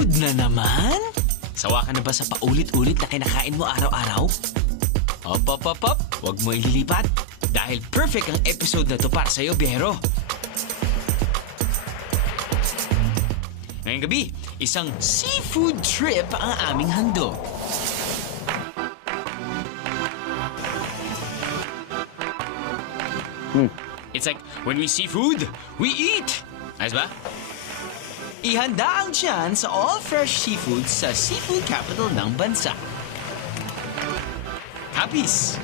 Seafood na naman? Sawa ka na ba sa paulit-ulit na kinakain mo araw-araw? Hop. Huwag mo ililipat. Dahil perfect ang episode na to para sa'yo, biyahero. Ngayong gabi, isang seafood trip ang aming handog. It's like, when we see food, we eat! Ayos ba? Ihanda ang tiyan sa all-fresh seafood sa seafood capital ng bansa. Kapis!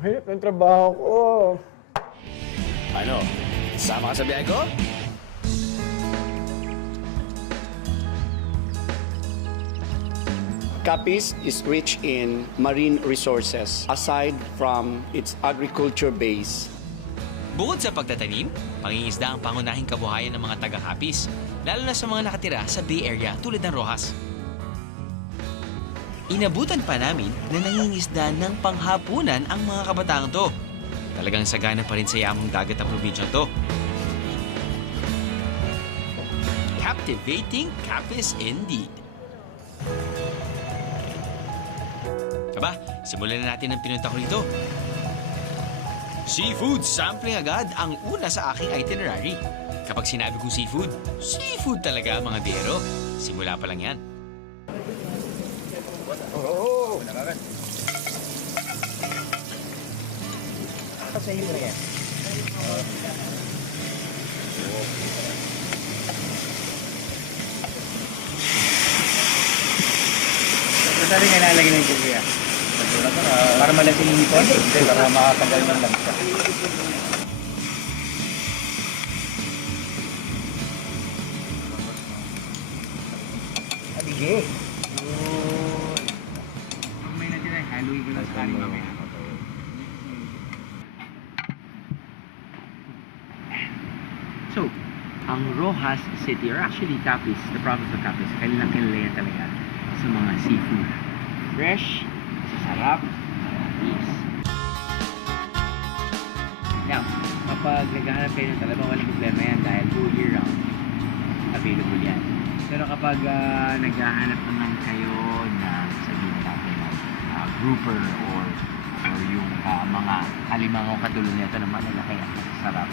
Hirap ng trabaho ko. Ano? Sama ka sa biyahe ko? Capiz is rich in marine resources aside from its agriculture base. Bukod sa pagtatanim, pangingisda ang pangunahing kabuhayan ng mga taga-Kapis, lalo na sa mga nakatira sa Bay Area tulad ng Rojas. Inabutan pa namin na nangingisda ng panghapunan ang mga kabataang to. Talagang sagana pa rin sa yamang dagat ang probinsyang to. Captivating Kapis indeed. Aba, simulan na natin ang pinunta ko rito. Seafood sampling agad ang una sa aking itinerary. Kapag sinabi kong seafood, seafood talaga mga biyero. Simula pa lang yan. Oo! Pasahin mo na yan. Ito rin nga nalagyan ng kuya. Para malasing yung hipon? Hindi, para makatagal ng lansa. Adige. May natira, haluin ko lang sa kanin mamaya. So, ang Rojas City, or actually Capiz, the province of Capiz, kanilang kilala talaga sa mga seafood. Fresh, sarap, peace. Now, kapag naghahanap kayo ng talaga, walang problema yan dahil all year round, available yan. Pero kapag naghahanap naman kayo na sabihin natin grouper or yung mga alimango katulad nito na malalaki at masasarap,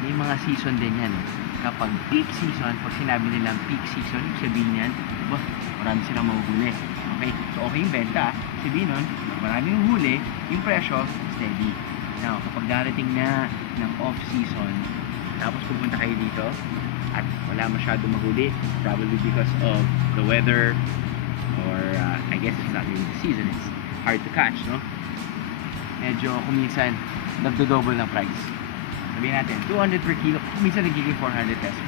may mga season din yan. Kapag peak season, pag sinabi nilang peak season, sabihin yan, marami silang mahuhuli. Okay? So, okay yung benta. Sabihin nun, maraming huli, yung presyo, steady. Now, kapag darating na ng off-season, tapos pupunta kayo dito, at wala masyado mahuli, probably because of the weather, or I guess it's not really the season, it's hard to catch, no? Medyo, kung minsan, nagdo-double ng price. Sabihin natin, 200 per kilo, minsan nagiging 400 pesos.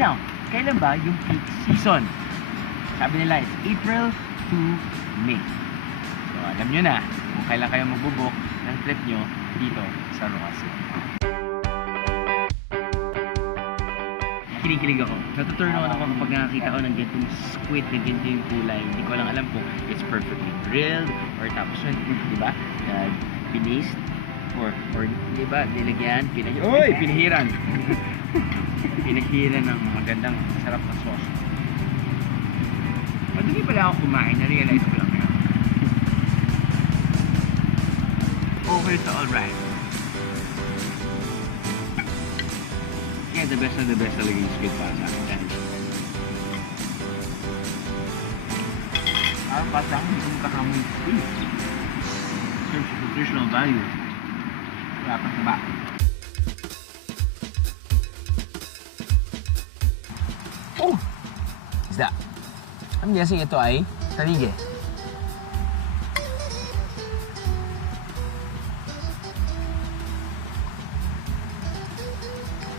Now, kailan ba yung peak season? Sabi nila, it's April to May. So, alam nyo na kung kailan kayo magbubuk ng trip nyo dito sa Rojas. Kinikilig ako. Natuturn ako kapag nakakita ko ng gantong squid na ganito yung kulay. Hindi ko lang alam kung it's perfectly grilled or tapos yun, di ba? Pinaste or di ba, nilagyan, pinahiran. Pinahiran ng magandang sarap na sauce. Madali pala ako kumain, na-realize ko lang yan. Okay, so alright. Yeah, the best talaga yung squid para sa akin. Parang pasang hindi ko makakamay yung squid. Serves nutritional value. Wala pa sa ba? Oh! Isda. I'm guessing ito ay talige.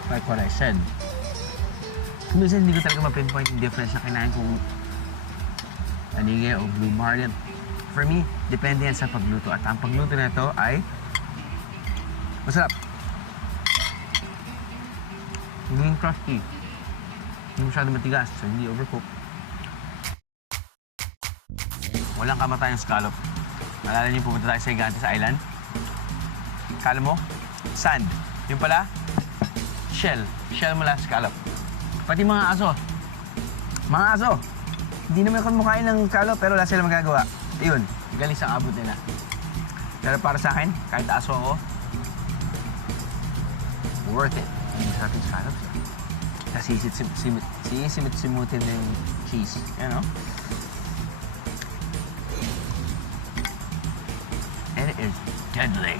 Like what I said. Minsan hindi ko talaga ma-pinpoint yung difference na kinain kung talige o blue marlin. For me, depende yan sa pagluto. At ang pagluto na ito ay masarap. Hindi yung crusty. Hindi masyado matigas, so hindi overcooked. Walang kamatayang scallop. Naalala niyo pumunta tayo sa Gigantes Island? Kala mo? Sand. Yung pala, shell. Shell mula sa scallop. Pati mga aso. Mga aso. Hindi naman ako makain ng scallop pero wala sila magagawa. Yun, galing sa abot nila. Pero para sa akin, kahit aso ako, worth it. Masarap yung scallops. Kasi sisimut-simutin na yung cheese. You know? And it is deadly.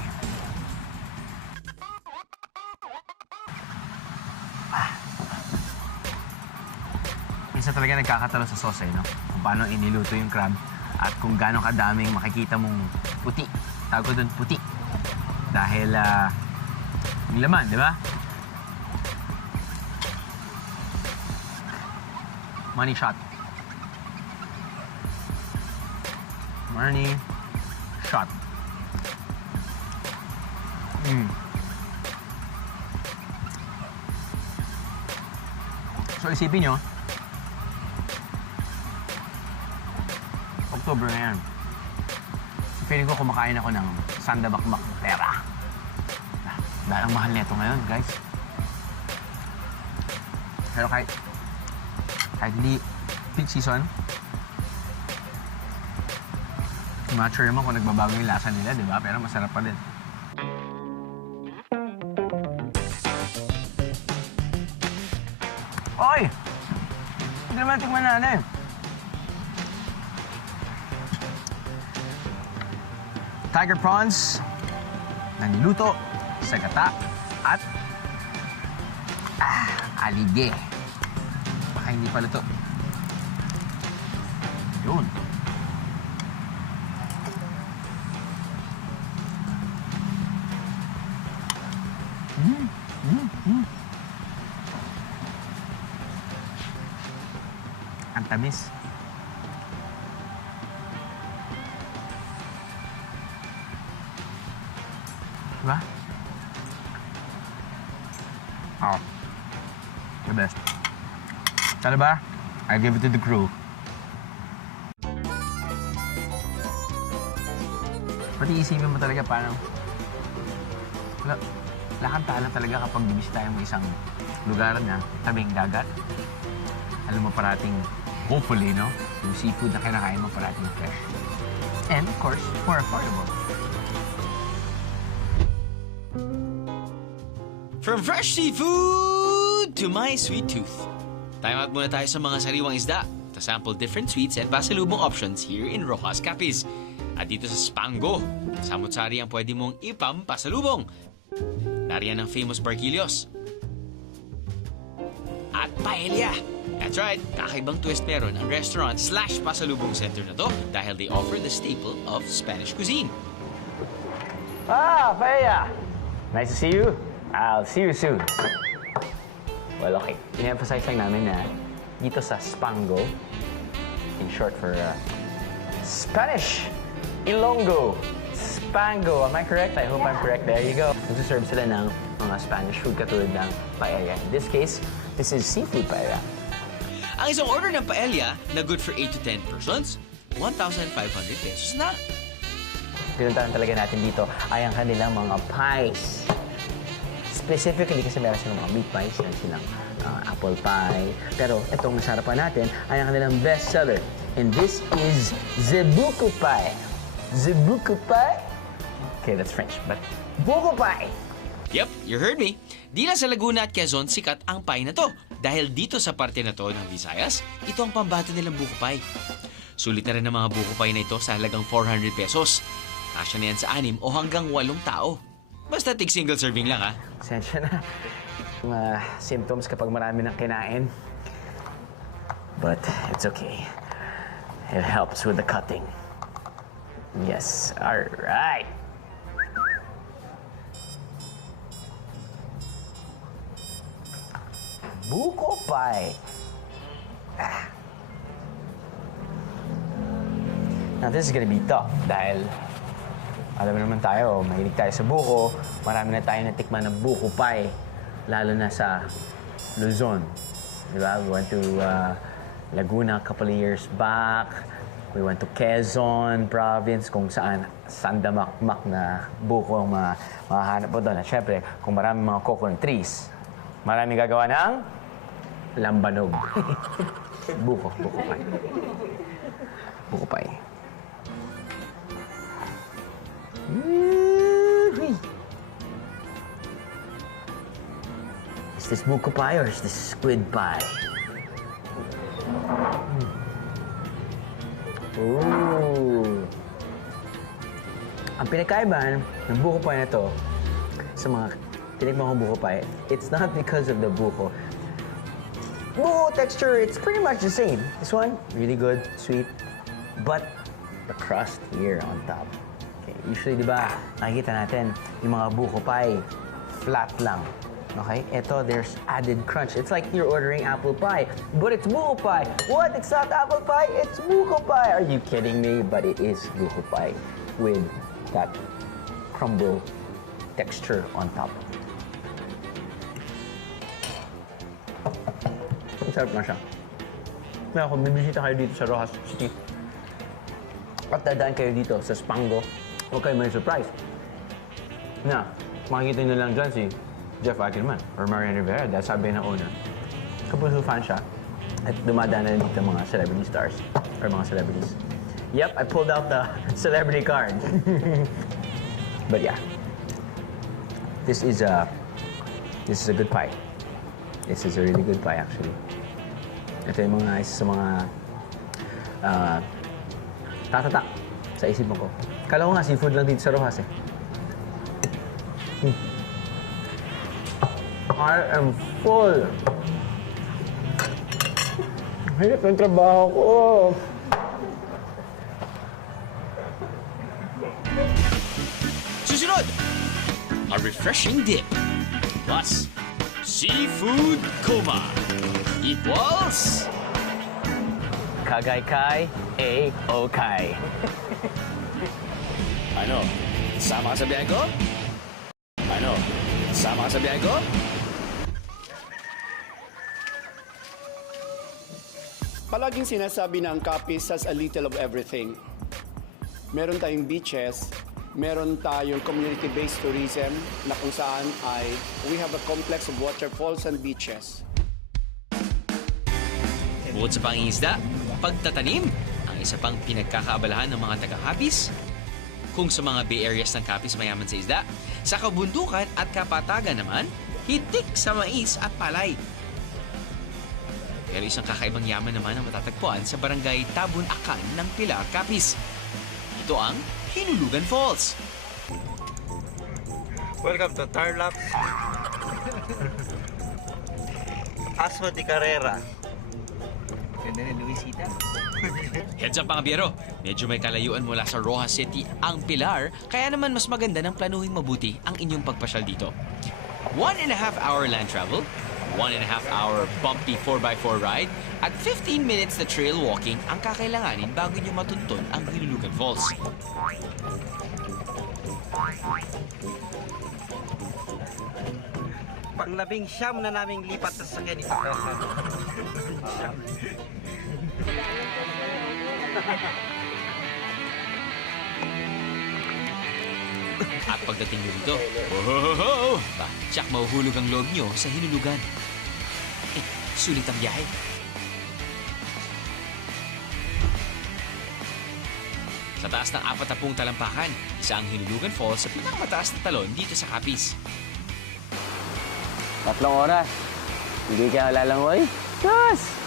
Minsan talaga nagkakatalo sa sauce, no? Kung paano iniluto yung crab at kung gaano kadaming makikita mong puti. Tawag ko doon puti. Dahil, yung laman, di ba? Money shot. Money shot. So, isipin nyo, October na yan. Feeling ko kumakain ako ng sandabakmak ng pera. Dahil ang mahal nito ngayon, guys. Pero kahit hindi peak season, not sure naman kung nagbabago yung lasa nila, di ba? Pero masarap pa din. Oy! Hindi naman tikman natin. Tiger prawns na niluto sa gata at alige. Baka hindi pala to. Yun. Ang tamis. Diba? Oh. The best. Tara ba? I give it to the crew. Pati isipin mo talaga paano lakanta lang talaga kapag bibisitahin mo isang lugar na tabing dagat. Alam mo parating, hopefully, no? Yung seafood na kinakain mo parating fresh. And, of course, more affordable. From fresh seafood to my sweet tooth. Time out muna tayo sa mga sariwang isda to sample different sweets and pasalubong options here in Rojas Capiz. At dito sa Spango, samut-sari ang pwede mong ipampasalubong. Nariyan ang famous barquillos. At paella. That's right, kakaibang twist meron ang restaurant/pasalubong center na to dahil they offer the staple of Spanish cuisine. Paella! Nice to see you. I'll see you soon. Well, okay. In-emphasize lang namin na dito sa Spango, in short for Spanish Ilonggo. Spango. Am I correct? I hope I'm correct. There you go. Nagsiserve sila ng mga Spanish food katulad ng paella. In this case, this is seafood paella. Ang isang order ng paella na good for 8 to 10 persons, 1,500 pesos na. Pinuntahan talaga natin dito ay ang kanilang mga pies. Specifically kasi meron silang mga meat pies, meron silang apple pie. Pero itong masarapan natin ay ang kanilang bestseller. And this is Zebuco pie. Zebuco pie? Okay, that's French, but buko pie. Yep, you heard me. Di lang sa Laguna at Quezon sikat ang pie na to. Dahil dito sa parte na to ng Visayas, ito ang pambato nilang buko pie. Sulit na rin ang mga buko pie na ito sa halagang 400 pesos. Kasya na yan sa 6 o hanggang 8 tao. Basta tig single serving lang, ha? Pasensya na. Mga symptoms kapag marami ng kinain. But it's okay. It helps with the cutting. Yes, all right. Buko pie. Now, this is gonna be tough dahil alam naman tayo, mahilig tayo sa buko. Marami na tayo natikman ng buko pie, lalo na sa Luzon. Diba? We went to Laguna a couple of years back. We went to Quezon province kung saan sandamakmak na buko ang mahahanap mo doon. At syempre, kung marami mga coconut trees, Marami gagawa ng lambanog. Buko pie. Buko pie. Is this buko pie or is this squid pie? Ooh. Ang pinakaibahan ng buko pie na to sa mga tinikman kong buko pie, it's not because of the buko. Buko texture, it's pretty much the same. This one, really good, sweet, but the crust here on top. Okay, usually, di ba, nakikita natin yung mga buko pie, flat lang. Okay? Ito, there's added crunch. It's like you're ordering apple pie, but it's buko pie. What? It's not apple pie, it's buko pie. Are you kidding me? But it is buko pie with that crumble texture on top. Sarap na siya. Kaya kung bibisita kayo dito sa Rojas City at dadaan kayo dito sa Spango, huwag kayo may surprise. Na, makikita nyo lang dyan si Jeff Ackerman or Marian Rivera dahil sabi ng owner. Kapuso fan siya at dumadaan na dito mga celebrity stars or mga celebrities. Yep, I pulled out the celebrity card. But yeah, this is a good pie. This is a really good pie actually. Ito yung mga isa sa mga tatatak sa isipan ko. Kala ko nga seafood lang dito sa Rojas eh. I am full. Hirap ng trabaho ko. Susunod, a refreshing dip. Plus, seafood coma equals Kagay-kay, A-okay. ano? Sama ka sa biyahe ko? Ano? Sama ka sa biyahe ko? Palaging sinasabi na ang Capiz has a little of everything. Meron tayong beaches, meron tayong community-based tourism na kung saan ay we have a complex of waterfalls and beaches. Bukod sa pangingisda, pagtatanim, ang isa pang pinagkakaabalahan ng mga taga-Capiz. Kung sa mga Bay Areas ng Capiz mayaman sa isda, sa kabundukan at kapatagan naman, hitik sa mais at palay. Pero isang kakaibang yaman naman ang matatagpuan sa barangay Tabun Acan ng Pilar, Capiz. Ito ang Hinulugan Falls. Welcome to Tarlac. Asma de Carrera. Ganda na, Luisita. Heads up mga biyero, medyo may kalayuan mula sa Rojas City ang Pilar, kaya naman mas maganda ng planuhin mabuti ang inyong pagpasyal dito. 1.5 hour land travel, 1.5 hour bumpy 4x4 ride, at 15 minutes na trail walking ang kakailanganin bago nyo matuntun ang Hinulugan Falls. Panglabing siyam na naming lipat sa sakyan ito. At pagdating nyo dito, oh, tsak mahuhulog ang loob nyo sa Hinulugan. Sulit ang biyahe. Sa taas ng 40 talampakan, isa ang Hinulugan Falls sa pinakamataas na talon dito sa Capiz. 3 oras. Hindi ka lalangoy? Yes!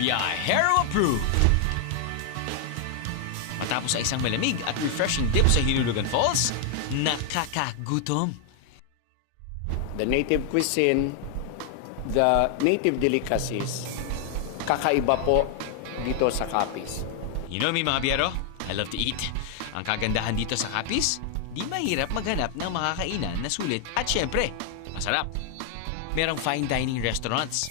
Biyahero approved! Matapos sa isang malamig at refreshing dip sa Hinulugan Falls, nakakagutom. The native cuisine, the native delicacies, kakaiba po dito sa Capiz. You know me mga biyero, I love to eat. Ang kagandahan dito sa Capiz, di mahirap maghanap ng makakainan na sulit at syempre, masarap. Merong fine dining restaurants,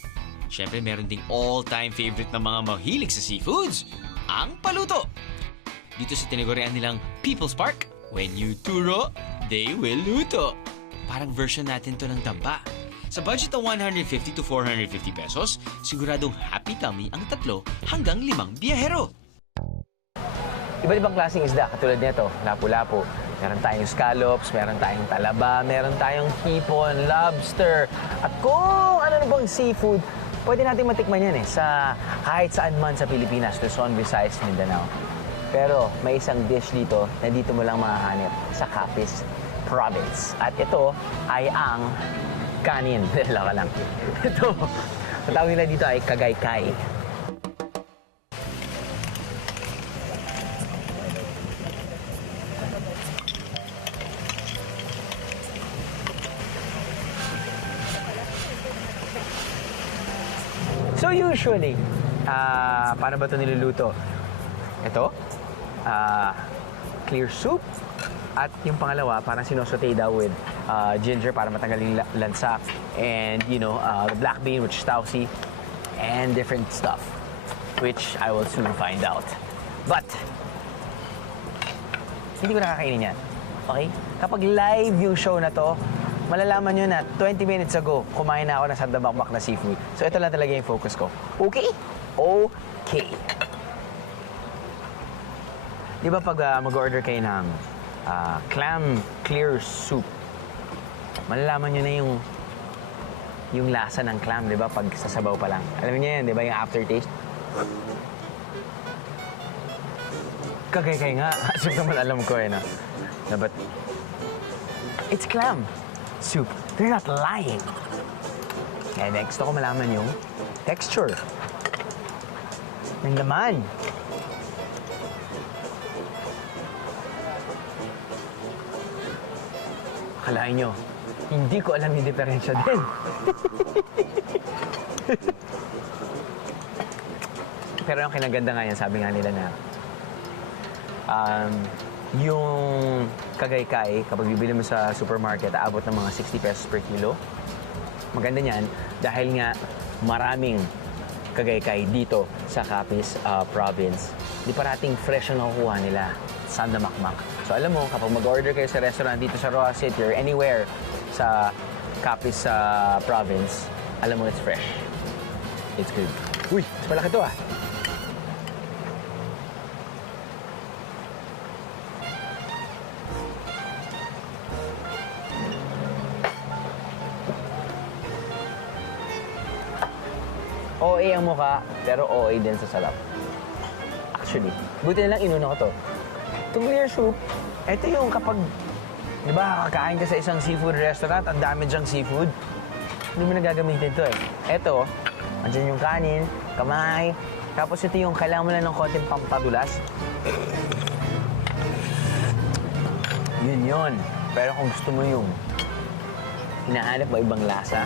Siyempre, meron ding all-time favorite ng mga mahilig sa seafoods, ang paluto. Dito sa tinagurian nilang People's Park, when you turo, they will luto. Parang version natin to ng tamba. Sa budget ng 150 to 450 pesos, siguradong happy tummy ang 3 hanggang 5 biyahero. Iba't ibang klaseng isda katulad nito, lapu-lapu. Meron tayong scallops, meron tayong talaba, meron tayong hipon, lobster. At kung ano na bang seafood, pwede natin matikman yan sa kahit saan man sa Pilipinas, Luzon, Visayas, Mindanao. Pero may isang dish dito na dito mo lang mahahanap sa Capiz Province. At ito ay ang kanin. Laka lang. Ito, ang tawag nila dito ay kagaykay. So usually, paano ba ito niluluto? Ito, clear soup. At yung pangalawa, parang sinosauté daw with ginger para matanggal yung lansa. And, the black bean, which is tausi. And different stuff, which I will soon find out. But, hindi ko nakakainin yan. Okay? Kapag live yung show na to, malalaman nyo na 20 minutes ago, kumain na ako ng sandabakbak na seafood. So ito lang talaga yung focus ko. Okay? Okay. Di ba pag mag-order kayo ng clam clear soup, malalaman nyo na yung lasa ng clam, di ba? Pag sasabaw pa lang. Alam niyo yan, di ba? Yung aftertaste. Kagay nga. Asip naman alam ko na. But it's clam soup. They're not lying. Kaya next ako malaman yung texture ng laman. Akalain nyo, hindi ko alam yung diferensya din. Pero ang kinaganda nga yan, sabi nga nila na yung kagaykay, kapag bibili mo sa supermarket, aabot ng mga 60 pesos per kilo. Maganda niyan dahil nga maraming kagaykay dito sa Capiz Province. Di parating fresh ang nakukuha nila, sandamakmak. So alam mo, kapag mag-order kayo sa restaurant dito sa Roa City or anywhere sa Capiz Province, alam mo it's fresh. It's good. Uy, mas malaki to OA ang mukha, pero OA din sa sarap. Actually, buti na lang inuna ko to. Itong clear soup, ito yung kapag, di ba, kakain ka sa isang seafood restaurant, ang dami dyang seafood, hindi mo na gagamitin to Ito, andyan yung kanin, kamay, tapos ito yung kailangan mo lang ng konting pampadulas. Yun. Pero kung gusto mo yung hinahanap mo ibang lasa,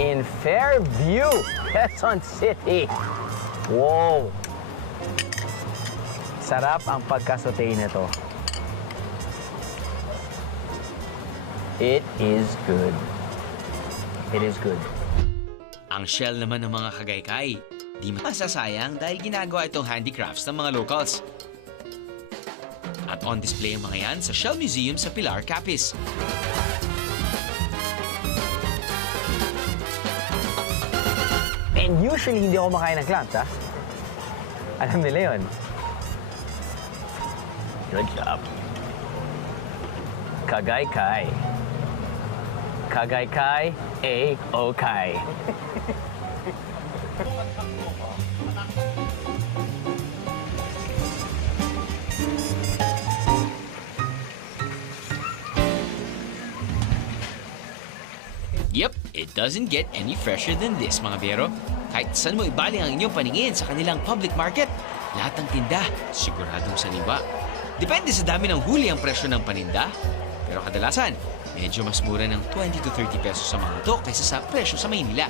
in Fairview, Quezon City. Wow! Sarap ang pagkasotay nito. It is good. It is good. Ang shell naman ng mga kagaykay, di masasayang dahil ginagawa itong handicrafts ng mga locals. At on display ang mga yan sa Shell Museum sa Pilar, Capiz. And usually, hindi ako makain ng clams, ha? Alam nila yun. Good job. Kagaykay. Kagaykay, A-okay. Yep, it doesn't get any fresher than this, mga biyero. Kahit saan mo ibaling ang inyong paningin sa kanilang public market, lahat ng tinda, siguradong saliwa. Depende sa dami ng huli ang presyo ng paninda. Pero kadalasan, medyo mas mura ng 20 to 30 pesos sa mga ito kaysa sa presyo sa Maynila.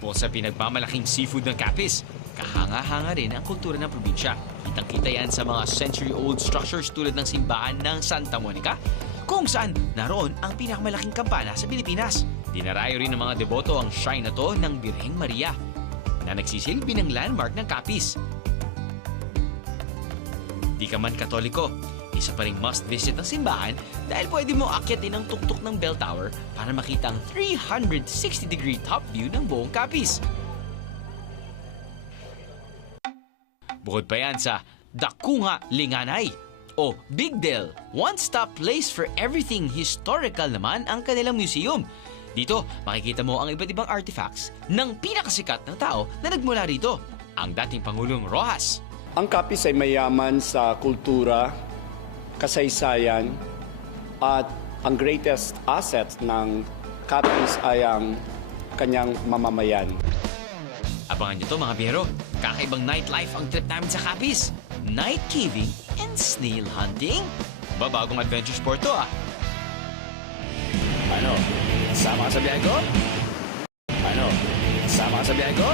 O sa pinagmamalaking seafood ng Capiz, kahanga-hanga rin ang kultura ng probinsya. Kitang-kita yan sa mga century-old structures tulad ng simbahan ng Santa Monica, kung saan naroon ang pinakamalaking kampana sa Pilipinas. Dinarayo rin ng mga deboto ang shrine na to ng Birheng Maria na nagsisilbi ng landmark ng Capiz. Di ka man Katoliko, isa pa ring must-visit ng simbahan dahil pwede mo akyatin ang tuktok ng bell tower para makita ang 360-degree top view ng buong Capiz. Bukod pa yan sa Dakunga Linganay o Big Del, one-stop place for everything historical naman ang kanilang museum. Dito, makikita mo ang iba't ibang artifacts ng pinakasikat ng tao na nagmula rito, ang dating Pangulong Rojas. Ang Capiz ay mayaman sa kultura, kasaysayan, at ang greatest asset ng Capiz ay ang kanyang mamamayan. Abangan nyo to mga biyero, kakaibang nightlife ang trip namin sa Capiz. Night caving and snail hunting. Babagong adventure sport to ah. Ano? Sama ka sa biyahe ko? Ano? Sama ka sa biyahe ko?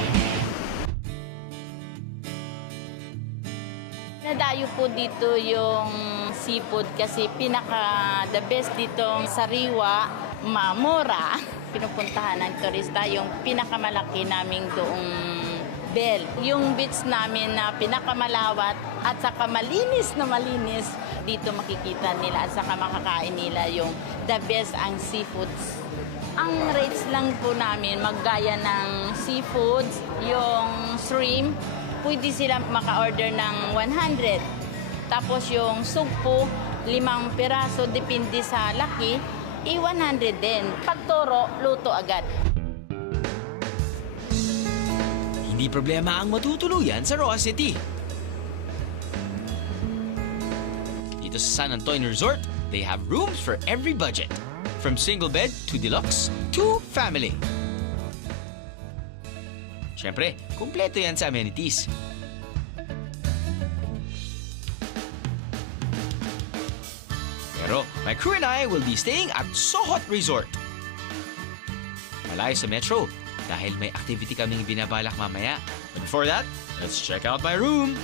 Nadayo po dito yung seafood kasi the best ditong sariwa, mamora. Pinupuntahan ng turista yung pinakamalaki naming doong Bell. Yung beach namin na pinakamalawat at saka malinis na malinis, dito makikita nila at saka makakain nila yung the best ang seafoods. Ang rates lang po namin maggaya ng seafoods, yung shrimp, pwede sila maka-order ng 100. Tapos yung sugpo, 5 piraso, depende sa laki, 100 din. Pag toro, luto agad. Hindi problema ang matutuluyan sa Roa City. Dito sa San Antonio Resort, they have rooms for every budget. From single bed to deluxe to family. Siyempre, kumpleto yan sa amenities. Pero my crew and I will be staying at Sohot Resort. Malayo sa metro dahil may activity kaming binabalak mamaya. But before that, let's check out my room.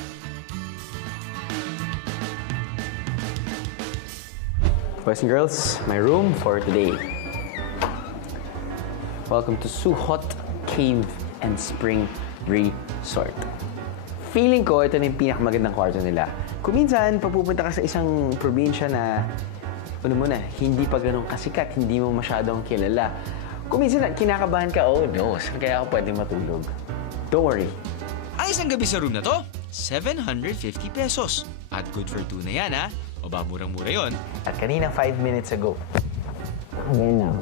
Boys and girls, my room for today. Welcome to Suhot Cave and Spring Resort. Feeling ko, ito na yung pinakamagandang kwarto nila. Kung minsan, papupunta ka sa isang probinsya na, hindi pa ganun kasikat, hindi mo masyadong kilala. Kung minsan, kinakabahan ka, oh no, saan kaya ako pwede matulog? Don't worry. Ang isang gabi sa room na to, 750 pesos. At good for two na yan, ha? O ba, murang-mura yon? At kanina, 5 minutes ago. Again now.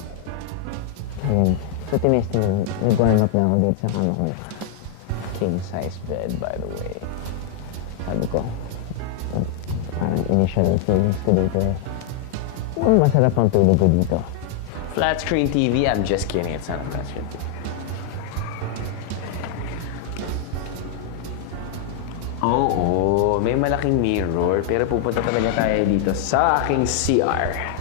Ayun. So, tinest nyo, nag-warm up na ako dito sa kama ko. King-size bed, by the way. Sabi ko, parang initial feelings ko dito. Masarap ang tulog ko dito. Flat screen TV? I'm just kidding. It's not a flat screen TV. Oo, may malaking mirror. Pero pupunta talaga tayo dito sa aking CR.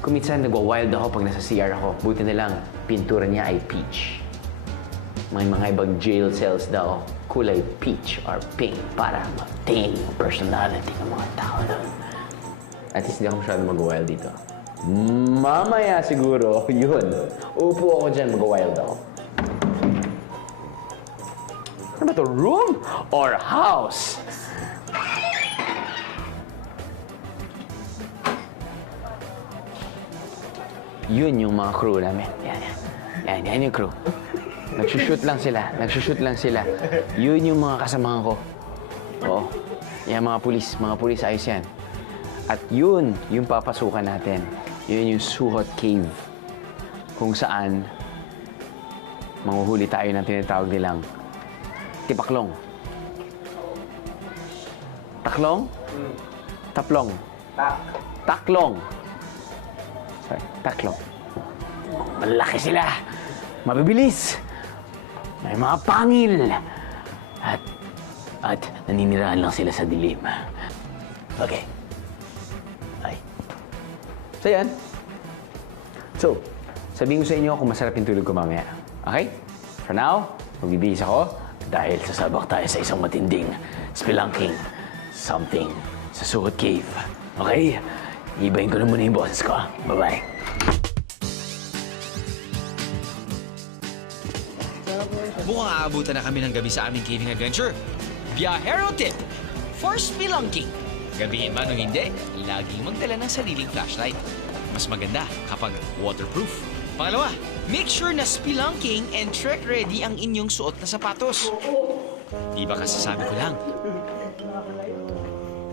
Kung minsan nagwa-wild ako pag nasa CR ako, buti na lang, pintura niya ay peach. May mga ibang jail cells daw, kulay peach or pink para ma-tame ang personality ng mga tao na. At least hindi ako masyado mag-wild dito. Mamaya siguro, yun. Upo ako dyan, mag-wild ako. Ano ba ito? Room or house? Yun yung mga crew namin. Yan yung crew. Nagsushoot lang sila. Yun yung mga kasamahan ko. Oo. Yan mga pulis ayos yan. At yun yung papasukan natin. Yun yung Suhot Cave. Kung saan manghuhuli tayo ng tinatawag nilang tipaklong. Taklong? Taplong. Taklong. Sorry, taklong. Malaki sila. Mabibilis. May mga pangil. At naninirahan lang sila sa dilim. Okay. Ay. So yan. So, sabihin ko sa inyo kung masarap yung tulog ko mamaya. Okay? For now, magbibihis ako dahil sasabak tayo sa isang matinding spelunking something sa Suhot Cave. Okay? Ibahin ko na muna yung boses ko. Bye-bye. Mukhang aabutan na kami ng gabi sa aming caving adventure. Biyahero tip for spelunking. Gabihin man o hindi, laging magdala ng sariling flashlight. Mas maganda kapag waterproof. Pangalawa, make sure na spelunking and trek ready ang inyong suot na sapatos. Di ba kasasabi ko lang?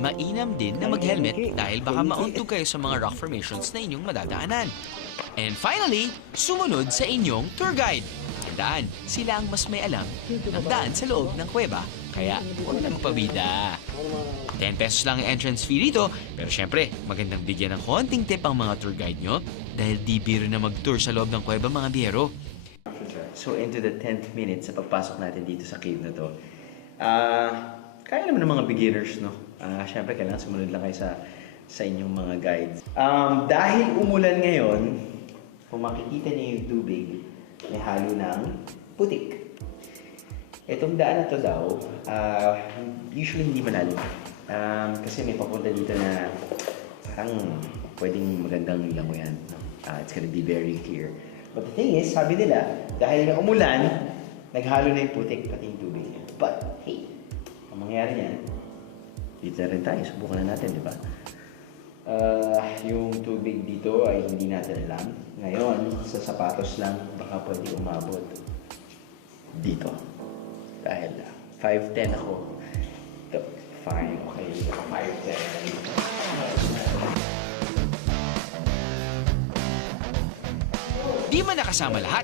Mainam din na mag-helmet dahil baka mauntog kayo sa mga rock formations na inyong madadaanan. And finally, sumunod sa inyong tour guide. Tandaan, sila ang mas may alam ng daan sa loob ng kuweba, kaya huwag na magpabida. 10 pesos lang ang entrance fee dito, pero syempre, magandang bigyan ng konting tip ang mga tour guide nyo dahil di biro na mag-tour sa loob ng kuweba mga biyero. So, into the 10th minute sa pagpasok natin dito sa cave na to. Kaya naman ng mga beginners, no? Syempre, kailangan sumunod lang kayo sa inyong mga guides. Dahil umulan ngayon, kung makikita niyo yung tubig, may halo ng putik. Itong daan na to daw, usually hindi malalim. Kasi may papunta dito na parang pwedeng magandang langoyan. It's gonna be very clear. But the thing is, sabi nila, dahil nga umulan, naghalo na yung putik pati yung tubig. But, hey, ang mangyayari niyan, dito na rin tayo, subukan na natin, di ba? Yung tubig dito ay hindi natin alam. Ngayon, sa sapatos lang, baka pwede umabot dito. Dahil 5'10 ako. Ito, fine, okay. 5'10. Di man nakasama lahat.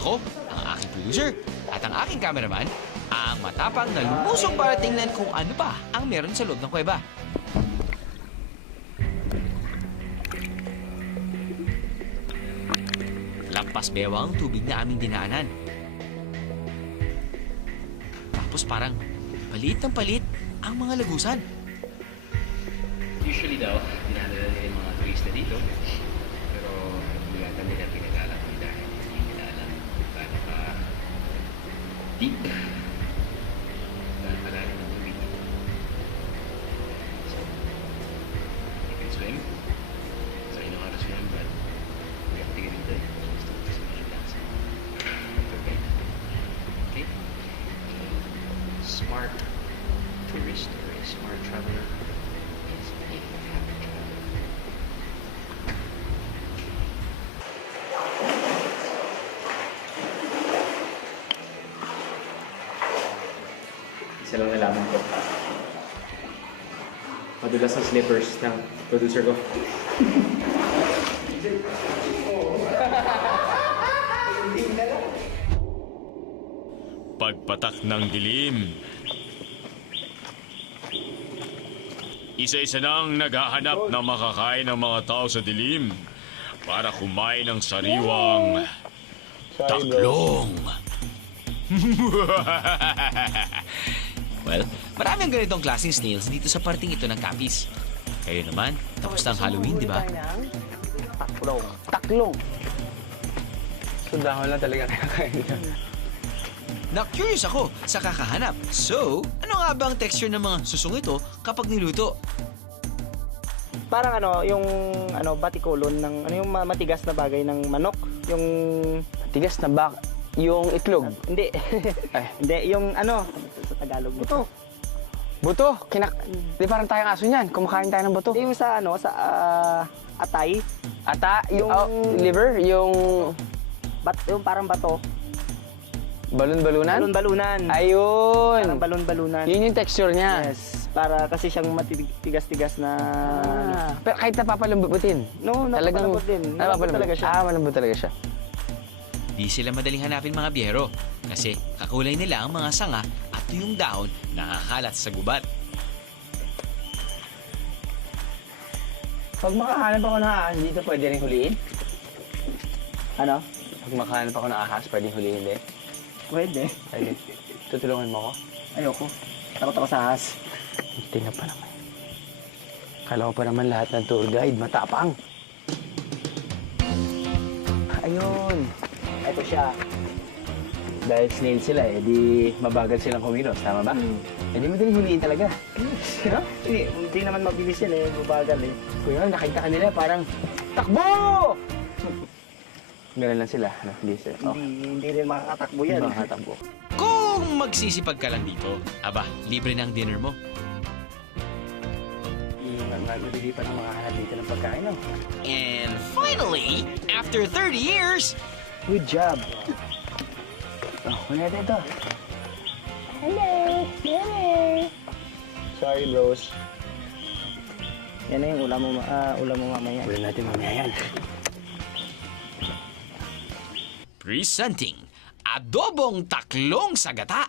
Ako, ang aking producer, at ang aking cameraman, ang matapang na lumusong para tingnan kung ano pa ang meron sa loob ng kuweba. Lampas bewang ang tubig na aming dinaanan. Tapos parang palit ng palit ang mga lagusan. Usually daw, dinadala nila yung mga turista dito. Pero wala na nila pinagalang dahil hindi nila alam kung gaano ka deep. Gaano kalalim ang tubig. So, you can swim. So, you know how to swim, but we have to get into it. Okay? Smart tourist or a smart traveler is a happy traveler. Isa lang nalaman ko. Madulas ang slippers ng producer ko. Pagpatak ng dilim. Isa-isa nang naghahanap ng makakain ng mga tao sa dilim para kumain ng sariwang taklong. Well, marami ang ganitong klaseng snails dito sa parting ito ng Capiz. Kayo naman, tapos na ang Halloween, di ba? Taklong. So, dahon lang talaga kaya nila. Na-curious ako sa kakahanap. So, ano nga ba ang texture ng mga susong ito kapag niluto? Parang yung batikulon ng yung matigas na bagay ng manok, yung Tigas na bak. Yung itlog. hindi. Ay. Hindi yung sa Tagalog. Buto. Buto. Di parang tayong aso niyan. Kumakain tayo ng buto. Yung sa atay, Ata, yung liver, yung yung parang bato. balon-balunan. Balon-balunan. Ayun. Parang balon-balunan. Yun yung texture niya. Yes. Para kasi siyang matigas-tigas na Pero kahit napapalambutin. No, Talagang napapalambot din. Napapalambot Malambot talaga siya. malambot talaga siya. Di sila madaling hanapin mga biyero kasi kakulay nila ang mga sanga at yung dahon na nakakalat sa gubat. Pag makahanap ako ng ahas dito, pwede rin huliin? Ano? Pag makahanap ako ng ahas, pwede huliin din? Pwede. Pwede. Tutulungan mo ako? Ayoko. Takot ako sa ahas. Hindi na pa naman. Kala ko pa naman lahat ng tour guide, matapang. Ayun. Ito siya. Dahil snail sila di mabagal silang kumilos, tama ba? Hindi madaling huliin talaga. No? Hindi naman mabilis yan eh, babagal eh. Kuya, nakita ka nila parang, takbo! Ganun lang sila. No? Hindi sila. Oh, Hindi rin makakatakbo yan. makakatakbo. Kung magsisipag ka lang dito, aba, libre na ang dinner mo. Madali pa na makahanap dito ng pagkain, no? And finally, after 30 years, Good job. Oh, wala na ito. Hello! Hello! Sorry, bros. Yan na yung ulam mo mamaya. Ulan natin mamaya yan. presenting adobong taklong sa gata.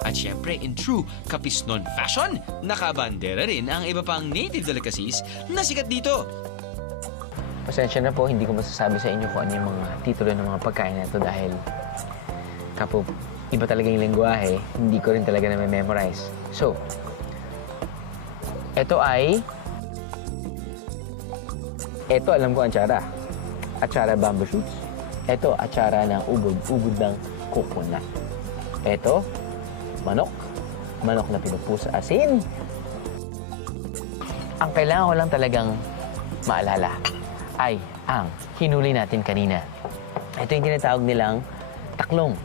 At syempre, in true Kapisnon fashion, nakabandera rin ang iba pang native delicacies na sikat dito. Pasensya na po, hindi ko masasabi sa inyo kung ano yung mga titulo ng mga pagkain na ito dahil kapo, iba talaga yung lengguwahe, hindi ko rin talaga na-memorize. So, ito alam ko ang tsara. Atsara bamboo shoots. Ito, atsara ng ubod ng coconut. Ito, manok na pinupo sa asin. Ang kailangan ko lang talagang maalala ay ang hinuli natin kanina. Ito yung tinatawag nilang taklong.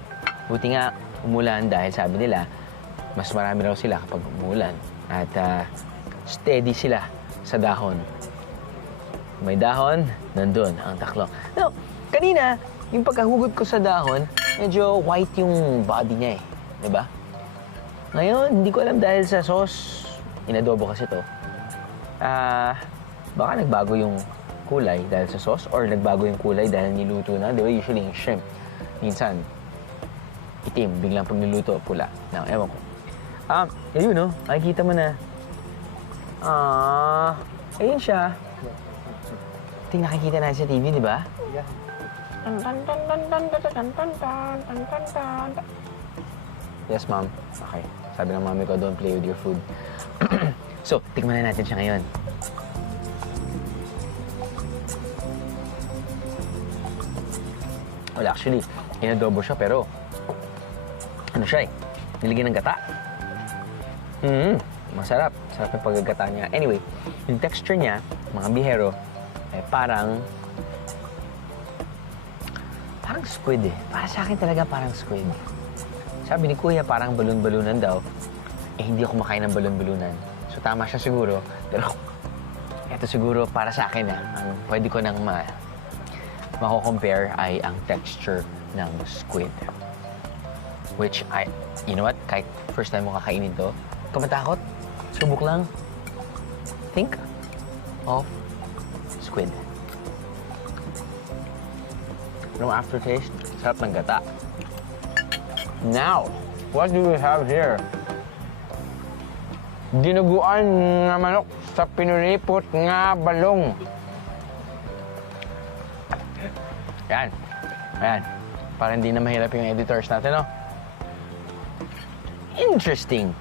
Buti nga umulan dahil sabi nila, mas marami raw sila kapag umulan. At steady sila sa dahon. May dahon, nandun ang taklong. No, kanina, yung pagkahugot ko sa dahon, medyo white yung body niya eh. Diba? Ngayon, hindi ko alam dahil sa sauce, inadobo kasi to. Baka nagbago yung kulay dahil sa sauce or nagbago yung kulay dahil niluto na. Di ba? Usually yung shrimp, minsan, itim, biglang pag niluto, pula. Now, ewan ko. Ayun no, makikita mo na. Ayun siya. Ito yung nakikita natin sa TV, di ba? Yeah. Yes, ma'am. Okay. Sabi ng mami ko, don't play with your food. So, tikman na natin siya ngayon. Well, actually, inadobo siya, pero ano siya eh? Nilagyan ng gata. Masarap. Sarap yung paggagata niya. Anyway, yung texture niya, mga bihero, parang squid eh. Para sa akin talaga parang squid. Sabi ni Kuya, parang balon-balunan daw. Hindi ako makain ng balon-balunan. So, tama siya siguro. Pero, ito siguro para sa akin ang pwede ko nang mako-compare ay ang texture ng squid. Which, you know what? Kahit first time mo kakainin to, kumatakot, subok lang. Think of squid. No aftertaste, sarap ng gata. Now, what do we have here? Dinuguan na manok sa pinuripot nga balong. Yan. Ayan. Para hindi na mahirap yung editors natin, no? Interesting.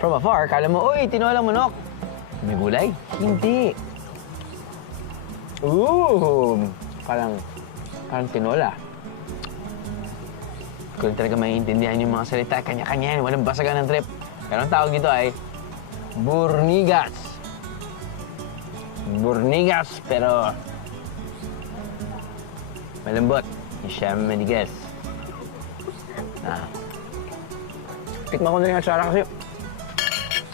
From afar, kala mo, uy, tinolang manok. May gulay? Hindi. Ooh! Parang tinola. Kung talaga maiintindihan yung mga salita, kanya-kanya yan, walang basagan ng trip. Pero ang tawag dito ay burnigas. Burnigas, pero malambot. Siya manigas. Tikman ko na yung atsara kasi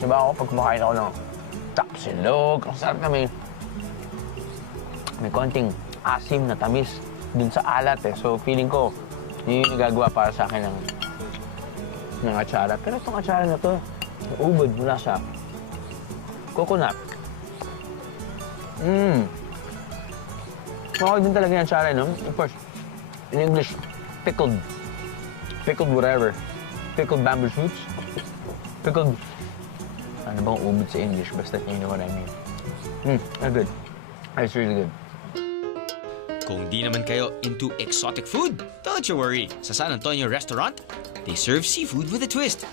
diba ako, pag kumakain ako ng tapsilog, ang sarap na may konting asim na tamis dun sa alat eh. So feeling ko, yun yung nagagawa para sa akin ng atsara. Pero itong atsara na to, ubod mula sa coconut. Okay din talaga yung atsara, no? Of course, in English, pickled. Pickled whatever. Pickled bamboo shoots. Pickled, ano bang ubod sa English? Basta you know what I mean. Good. It's really good. Kung di naman kayo into exotic food, don't you worry. Sa San Antonio restaurant, they serve seafood with a twist.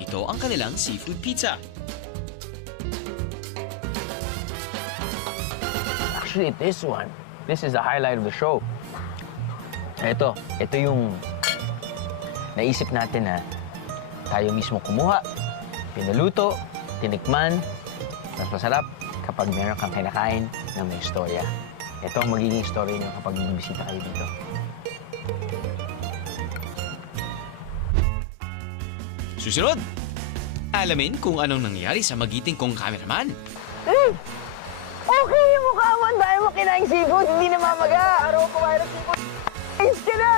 Ito ang kanilang seafood pizza. Actually, this is the highlight of the show. Ito yung naisip natin na tayo mismo kumuha, pinaluto, tinikman. Mas masarap kapag meron kang kinakain na may istorya. Ito ang magiging story niyo kapag bibisita kayo dito. Susunod, alamin kung anong nangyari sa magiting kong cameraman. Okay yung mukha mo dahil mo kinain seafood, hindi namamaga. Araw ko kumain ng seafood. Ayos ka na!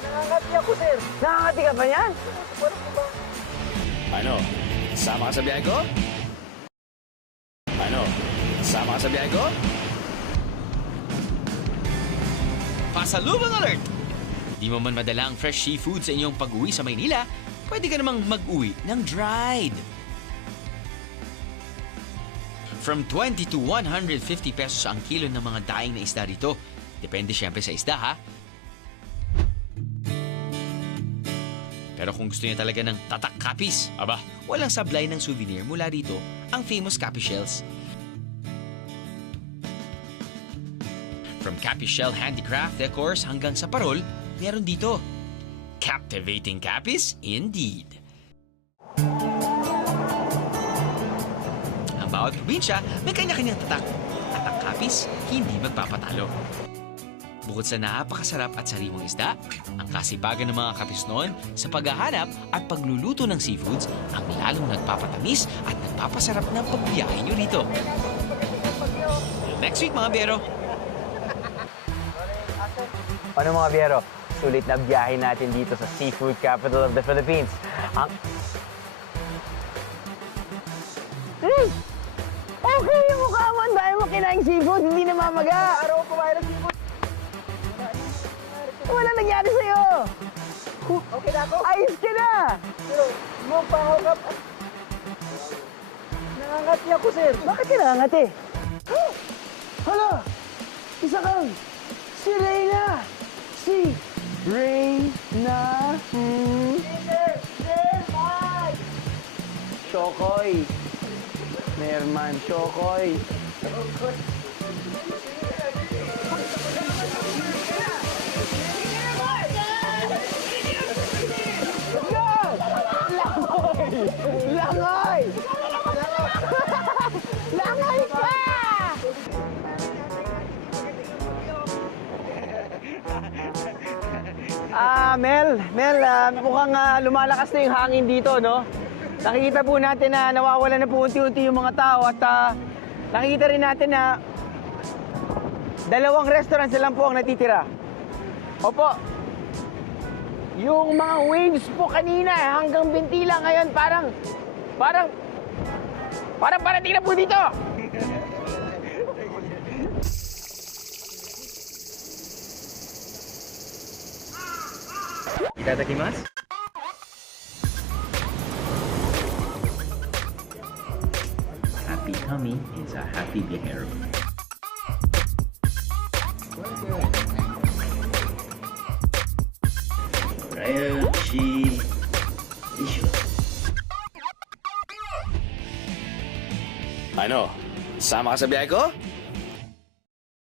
Nangangati ako, sir. Nangangati ka pa yan? Ano? Sama ka sa biyahe ko? Ano? Sama ka sa biyahe ko? Pasalubong alert! Di mo man madala ang fresh seafood sa inyong pag-uwi sa Maynila, pwede ka namang mag-uwi ng dried. From 20 to 150 pesos ang kilo ng mga daing na isda rito. Depende siyempre sa isda, ha? Pero kung gusto niya talaga ng tatak kapis, aba, walang sablay ng souvenir mula rito ang famous Capi Shells. From Capi Shell handicraft decors hanggang sa parol, meron dito. Captivating Capis indeed. Ang bawat probinsya may kanya-kanyang tatak at ang Capis hindi magpapatalo. Bukod sa napakasarap at sariwang isda, ang kasipagan ng mga Capis noon sa paghahanap at pagluluto ng seafoods ang lalong nagpapatamis at nagpapasarap ng pagbiyahe nyo rito. Next week mga biyero! Ano mga biyero? Sulit na biyahe natin dito sa seafood capital of the Philippines. Okay yung mukha mo dahil mo kinain seafood, hindi namamaga. Araw ko kumain ng seafood. Wala nangyari sa'yo. Okay na ako? Ayos ka na. Pero, mumpahaw ka pa. Nangangati ako, sir. Bakit ka nangangati? Hala! Isa kang si Reyna! Si Reyna! Shokoy! Merman, Shokoy! Langoy! Langoy pa! Mel, mukhang lumalakas na yung hangin dito, no? Nakikita po natin na nawawala na po unti-unti yung mga tao at nakikita rin natin na 2 restaurants na lang po ang natitira. Opo. Yung mga waves po kanina hanggang bintila ngayon parang parating na po dito. Itadakimasu? Happy coming is a happy viajero. Ano? Sama ka sa biyahe ko?